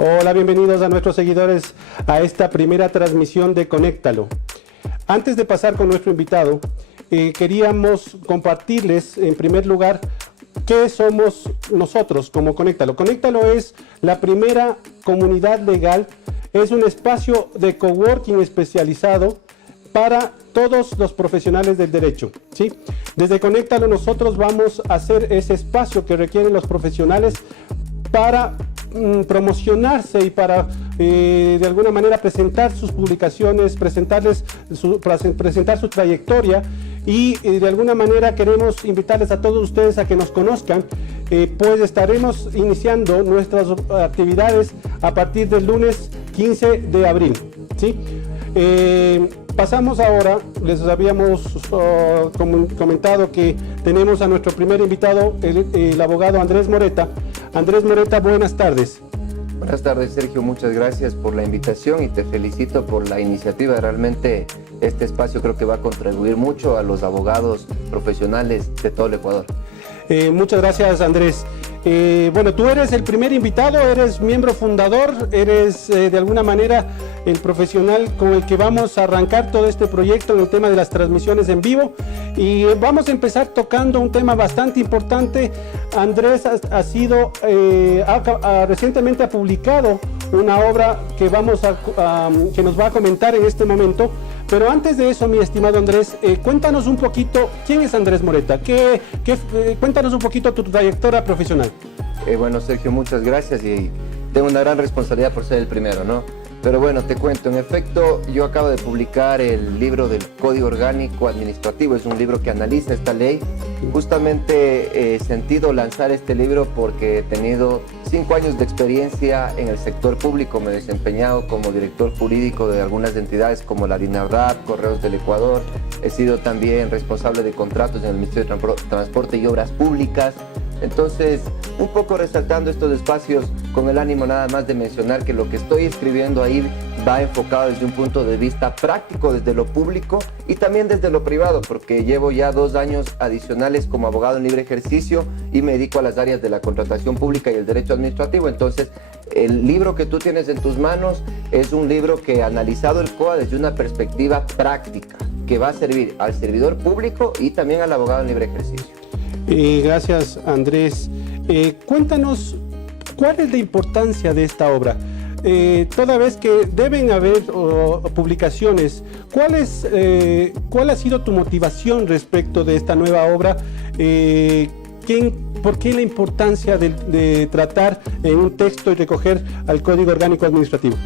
Hola, bienvenidos a nuestros seguidores a esta primera transmisión de Conéctalo. Antes de pasar con nuestro invitado, queríamos compartirles en primer lugar qué somos nosotros como Conéctalo. Conéctalo es la primera comunidad legal, es un espacio de coworking especializado para todos los profesionales del derecho, ¿sí? Desde Conéctalo nosotros vamos a hacer ese espacio que requieren los profesionales para promocionarse y para de alguna manera presentar sus publicaciones, presentar su trayectoria y de alguna manera queremos invitarles a todos ustedes a que nos conozcan, pues estaremos iniciando nuestras actividades a partir del lunes 15 de abril, ¿sí? Pasamos ahora, les habíamos comentado que tenemos a nuestro primer invitado, el abogado Andrés Moreta. Andrés Moreta, buenas tardes. Buenas tardes, Sergio, muchas gracias por la invitación y te felicito por la iniciativa. Realmente este espacio creo que va a contribuir mucho a los abogados profesionales de todo el Ecuador. Muchas gracias, Andrés. Bueno, tú eres el primer invitado, eres miembro fundador, eres de alguna manera el profesional con el que vamos a arrancar todo este proyecto en el tema de las transmisiones en vivo y vamos a empezar tocando un tema bastante importante. Andrés recientemente ha publicado una obra que que nos va a comentar en este momento, pero antes de eso, mi estimado Andrés, cuéntanos un poquito, ¿quién es Andrés Moreta? Cuéntanos un poquito tu trayectoria profesional. Bueno, Sergio, muchas gracias y tengo una gran responsabilidad por ser el primero, ¿no? Pero bueno, te cuento, en efecto, yo acabo de publicar el libro del Código Orgánico Administrativo, es un libro que analiza esta ley. Justamente he sentido lanzar este libro porque he tenido 5 años de experiencia en el sector público, me he desempeñado como director jurídico de algunas entidades como la DINARRAP, Correos del Ecuador, he sido también responsable de contratos en el Ministerio de Transporte y Obras Públicas. Entonces, un poco resaltando estos espacios con el ánimo nada más de mencionar que lo que estoy escribiendo ahí va enfocado desde un punto de vista práctico, desde lo público y también desde lo privado, porque llevo ya 2 años adicionales como abogado en libre ejercicio y me dedico a las áreas de la contratación pública y el derecho administrativo. Entonces, el libro que tú tienes en tus manos es un libro que ha analizado el COA desde una perspectiva práctica, que va a servir al servidor público y también al abogado en libre ejercicio. Gracias, Andrés. Cuéntanos, ¿cuál es la importancia de esta obra? Toda vez que deben haber publicaciones, ¿cuál ha sido tu motivación respecto de esta nueva obra? ¿Por qué la importancia de tratar en un texto y recoger al Código Orgánico Administrativo?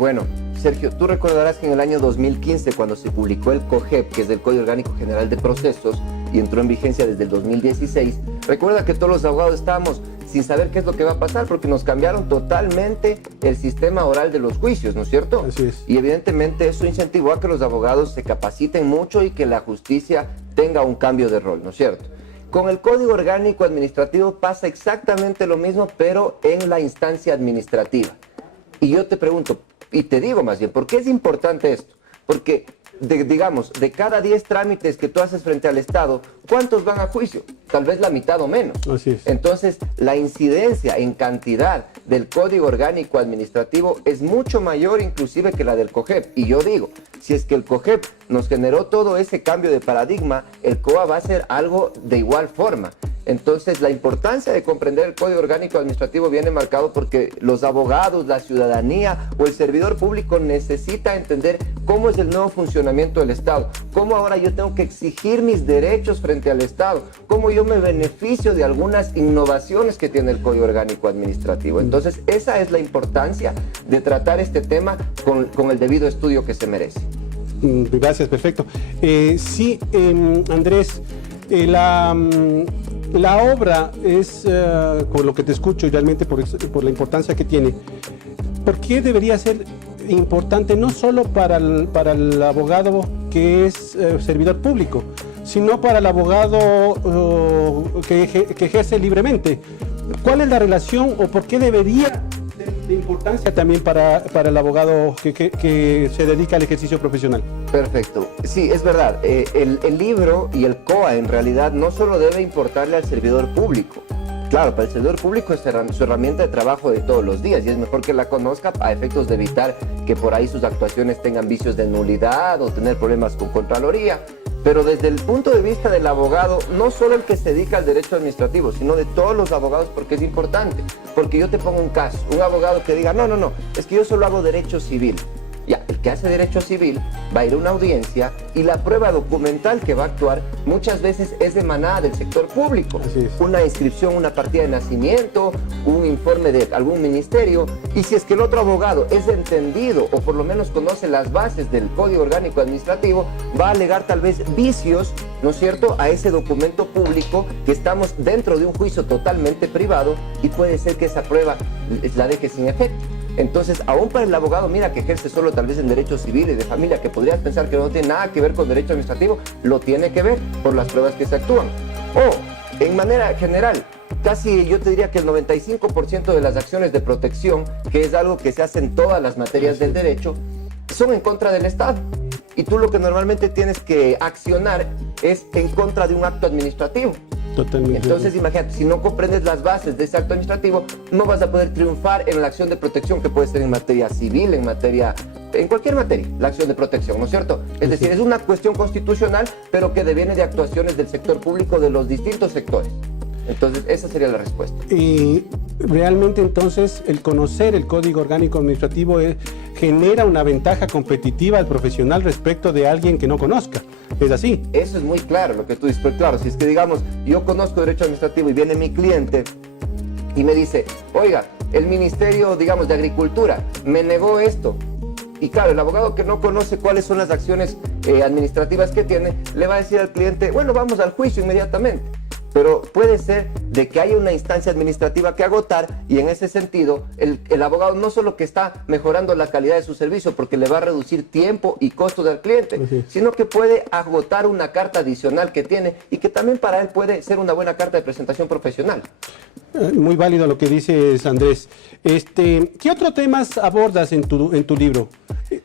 Bueno, Sergio, tú recordarás que en el año 2015, cuando se publicó el COGEP, que es el Código Orgánico General de Procesos, y entró en vigencia desde el 2016, recuerda que todos los abogados estábamos sin saber qué es lo que va a pasar, porque nos cambiaron totalmente el sistema oral de los juicios, ¿no es cierto? Así es. Y evidentemente eso incentivó a que los abogados se capaciten mucho y que la justicia tenga un cambio de rol, ¿no es cierto? Con el Código Orgánico Administrativo pasa exactamente lo mismo, pero en la instancia administrativa. Y yo te pregunto, y te digo más bien, ¿por qué es importante esto? Porque, digamos, de cada 10 trámites que tú haces frente al Estado, ¿cuántos van a juicio? Tal vez la mitad o menos. Así es. Entonces, la incidencia en cantidad del Código Orgánico Administrativo es mucho mayor inclusive que la del COGEP. Y yo digo, si es que el COGEP nos generó todo ese cambio de paradigma, el COA va a ser algo de igual forma. Entonces, la importancia de comprender el Código Orgánico Administrativo viene marcado porque los abogados, la ciudadanía o el servidor público necesita entender cómo es el nuevo funcionamiento del Estado, cómo ahora yo tengo que exigir mis derechos frente al Estado, cómo yo me beneficio de algunas innovaciones que tiene el Código Orgánico Administrativo. Entonces, esa es la importancia de tratar este tema con el debido estudio que se merece. Gracias, perfecto. Sí, Andrés, la obra es, con lo que te escucho y realmente por la importancia que tiene, ¿por qué debería ser importante no solo para el abogado que es servidor público, sino para el abogado que ejerce libremente? ¿Cuál es la relación o por qué debería de importancia también para el abogado que se dedica al ejercicio profesional? Perfecto. Sí, es verdad. El libro y el COA en realidad no solo debe importarle al servidor público, Claro, para el servidor público es su herramienta de trabajo de todos los días y es mejor que la conozca a efectos de evitar que por ahí sus actuaciones tengan vicios de nulidad o tener problemas con Contraloría. Pero desde el punto de vista del abogado, no solo el que se dedica al derecho administrativo, sino de todos los abogados, porque es importante. Porque yo te pongo un caso, un abogado que diga, no, es que yo solo hago derecho civil. Ya, el que hace derecho civil va a ir a una audiencia y la prueba documental que va a actuar muchas veces es emanada del sector público. Una inscripción, una partida de nacimiento, un informe de algún ministerio. Y si es que el otro abogado es entendido o por lo menos conoce las bases del Código Orgánico Administrativo, va a alegar tal vez vicios, ¿no es cierto?, a ese documento público que estamos dentro de un juicio totalmente privado y puede ser que esa prueba la deje sin efecto. Entonces, aún para el abogado, mira, que ejerce solo tal vez en derecho civil y de familia, que podrías pensar que no tiene nada que ver con derecho administrativo, lo tiene que ver por las pruebas que se actúan. O, en manera general, casi yo te diría que el 95% de las acciones de protección, que es algo que se hace en todas las materias del derecho, son en contra del Estado. Y tú lo que normalmente tienes que accionar es en contra de un acto administrativo. Totalmente. Entonces, imagínate, si no comprendes las bases de ese acto administrativo, no vas a poder triunfar en la acción de protección que puede ser en materia civil, en cualquier materia, la acción de protección, ¿no es cierto? Es decir, es una cuestión constitucional, pero que deviene de actuaciones del sector público de los distintos sectores. Entonces, esa sería la respuesta. Y realmente entonces el conocer el Código Orgánico Administrativo genera una ventaja competitiva al profesional respecto de alguien que no conozca. ¿Es así? Eso es muy claro lo que tú dices, pero claro, si es que digamos, yo conozco derecho administrativo y viene mi cliente y me dice, oiga, el Ministerio, digamos, de Agricultura me negó esto. Y claro, el abogado que no conoce cuáles son las acciones administrativas que tiene, le va a decir al cliente, bueno, vamos al juicio inmediatamente. Pero puede ser de que haya una instancia administrativa que agotar y en ese sentido el abogado no solo que está mejorando la calidad de su servicio porque le va a reducir tiempo y costo del cliente, sino que puede agotar una carta adicional que tiene y que también para él puede ser una buena carta de presentación profesional. Muy válido lo que dices, Andrés. ¿Qué otros temas abordas en tu libro? ¿Qué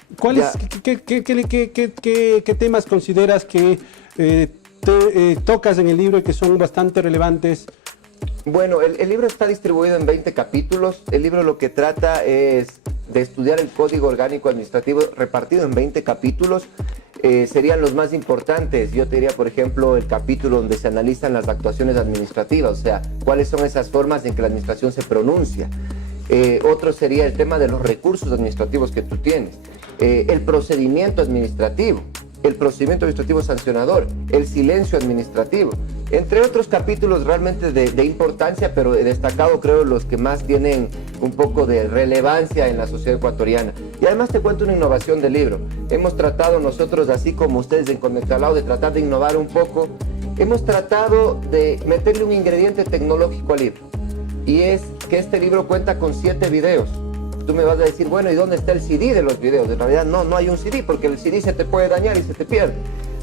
temas consideras que tocas en el libro y que son bastante relevantes? Bueno, el libro está distribuido en 20 capítulos. El libro lo que trata es de estudiar el Código Orgánico Administrativo repartido en 20 capítulos. Serían los más importantes. Yo te diría, por ejemplo, el capítulo donde se analizan las actuaciones administrativas, o sea, cuáles son esas formas en que la administración se pronuncia. Otro sería el tema de los recursos administrativos que tú tienes. El procedimiento administrativo sancionador, el silencio administrativo, entre otros capítulos realmente de importancia, pero destacado creo los que más tienen un poco de relevancia en la sociedad ecuatoriana. Y además te cuento una innovación del libro. Hemos tratado nosotros, así como ustedes en Conectalado, de tratar de innovar un poco. Hemos tratado de meterle un ingrediente tecnológico al libro. Y es que este libro cuenta con 7 videos. Tú me vas a decir, bueno, ¿y dónde está el CD de los videos? En realidad no hay un CD porque el CD se te puede dañar y se te pierde.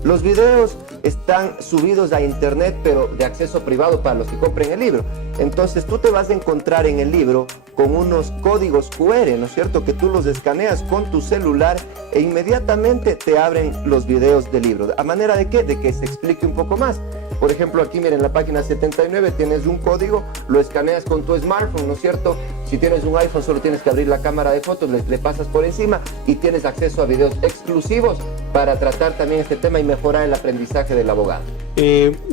Los videos están subidos a internet, pero de acceso privado para los que compren el libro. Entonces tú te vas a encontrar en el libro con unos códigos QR, ¿no es cierto? Que tú los escaneas con tu celular e inmediatamente te abren los videos del libro. ¿A manera de qué? De que se explique un poco más. Por ejemplo, aquí miren, en la página 79 tienes un código, lo escaneas con tu smartphone, ¿no es cierto? Si tienes un iPhone solo tienes que abrir la cámara de fotos, le pasas por encima y tienes acceso a videos exclusivos para tratar también este tema y mejorar el aprendizaje del abogado.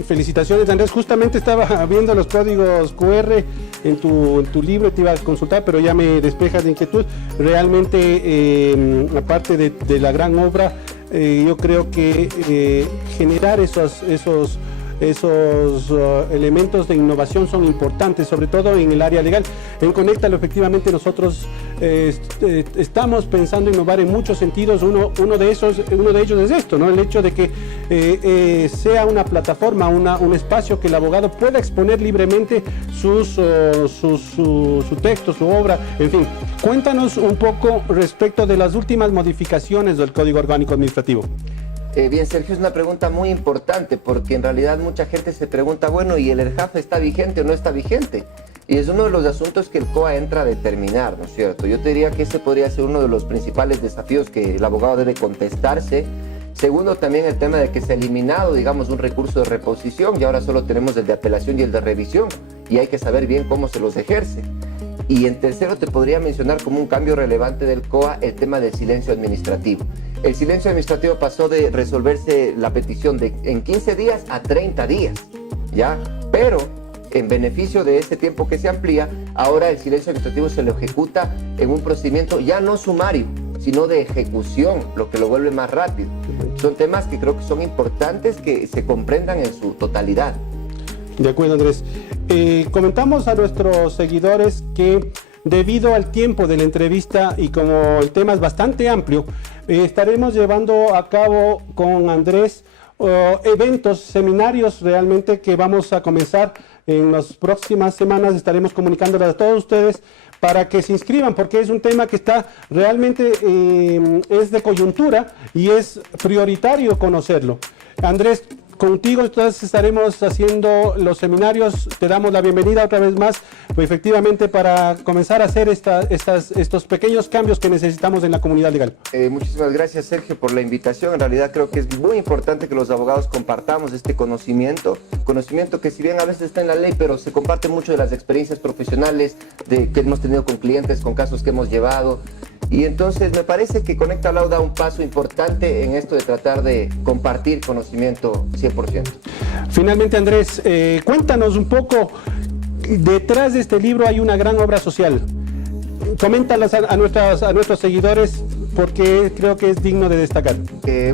Felicitaciones, Andrés. Justamente estaba viendo los códigos QR en tu libro, te iba a consultar, pero ya me despejas de inquietud. Realmente, aparte de la gran obra, yo creo que generar esos elementos de innovación son importantes, sobre todo en el área legal. En Conéctalo, efectivamente, nosotros estamos pensando innovar en muchos sentidos. Uno de ellos es esto, ¿no? El hecho de que sea una plataforma, un espacio que el abogado pueda exponer libremente su texto, su obra, en fin. Cuéntanos un poco respecto de las últimas modificaciones del Código Orgánico Administrativo. Bien, Sergio, es una pregunta muy importante porque en realidad mucha gente se pregunta, bueno, ¿y el ERJAF está vigente o no está vigente? Y es uno de los asuntos que el COA entra a determinar, ¿no es cierto? Yo te diría que ese podría ser uno de los principales desafíos que el abogado debe contestarse. Segundo, también el tema de que se ha eliminado, digamos, un recurso de reposición y ahora solo tenemos el de apelación y el de revisión. y hay que saber bien cómo se los ejerce. Y en tercero te podría mencionar como un cambio relevante del COA el tema del silencio administrativo. El silencio administrativo pasó de resolverse la petición en 15 días a 30 días, ¿ya? Pero en beneficio de ese tiempo que se amplía, ahora el silencio administrativo se lo ejecuta en un procedimiento ya no sumario, sino de ejecución, lo que lo vuelve más rápido. Son temas que creo que son importantes que se comprendan en su totalidad. De acuerdo, Andrés. Comentamos a nuestros seguidores que debido al tiempo de la entrevista y como el tema es bastante amplio, estaremos llevando a cabo con Andrés eventos, seminarios realmente que vamos a comenzar en las próximas semanas. Estaremos comunicándoles a todos ustedes para que se inscriban, porque es un tema que está realmente es de coyuntura y es prioritario conocerlo. Andrés, contigo entonces estaremos haciendo los seminarios. Te damos la bienvenida otra vez más, pues, efectivamente, para comenzar a hacer estos pequeños cambios que necesitamos en la comunidad legal. Muchísimas gracias, Sergio, por la invitación. En realidad creo que es muy importante que los abogados compartamos este conocimiento que si bien a veces está en la ley, pero se comparte mucho de las experiencias profesionales que hemos tenido con clientes, con casos que hemos llevado. Y entonces me parece que Conecta Law da un paso importante en esto de tratar de compartir conocimiento 100%. Finalmente, Andrés, cuéntanos un poco, detrás de este libro hay una gran obra social. Coméntalas a nuestros seguidores, porque creo que es digno de destacar.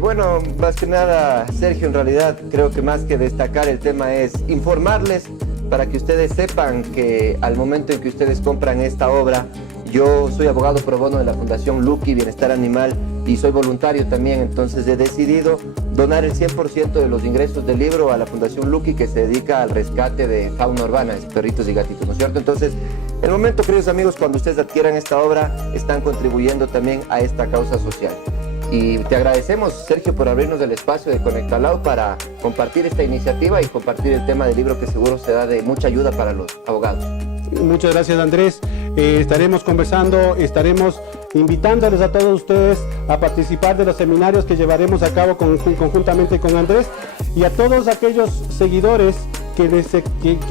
Bueno, más que nada, Sergio, en realidad creo que más que destacar el tema es informarles para que ustedes sepan que al momento en que ustedes compran esta obra, yo soy abogado pro bono de la Fundación Lucky Bienestar Animal y soy voluntario también, entonces he decidido donar el 100% de los ingresos del libro a la Fundación Lucky, que se dedica al rescate de fauna urbana, de perritos y gatitos, ¿no es cierto? Entonces, en el momento, queridos amigos, cuando ustedes adquieran esta obra, están contribuyendo también a esta causa social. Y te agradecemos, Sergio, por abrirnos el espacio de Conecta Law para compartir esta iniciativa y compartir el tema del libro, que seguro será de mucha ayuda para los abogados. Muchas gracias, Andrés. Estaremos conversando, estaremos invitándoles a todos ustedes a participar de los seminarios que llevaremos a cabo conjuntamente con Andrés, y a todos aquellos seguidores que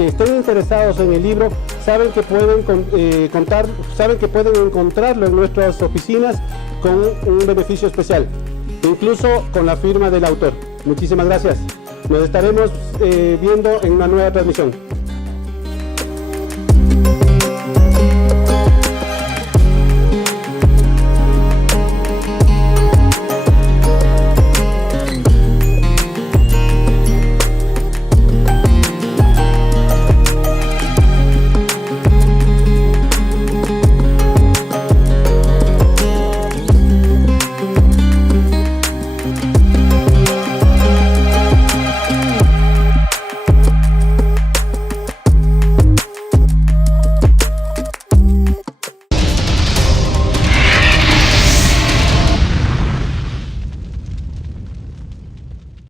estén interesados en el libro, saben que pueden encontrarlo en nuestras oficinas con un beneficio especial, incluso con la firma del autor. Muchísimas gracias. Nos estaremos viendo en una nueva transmisión.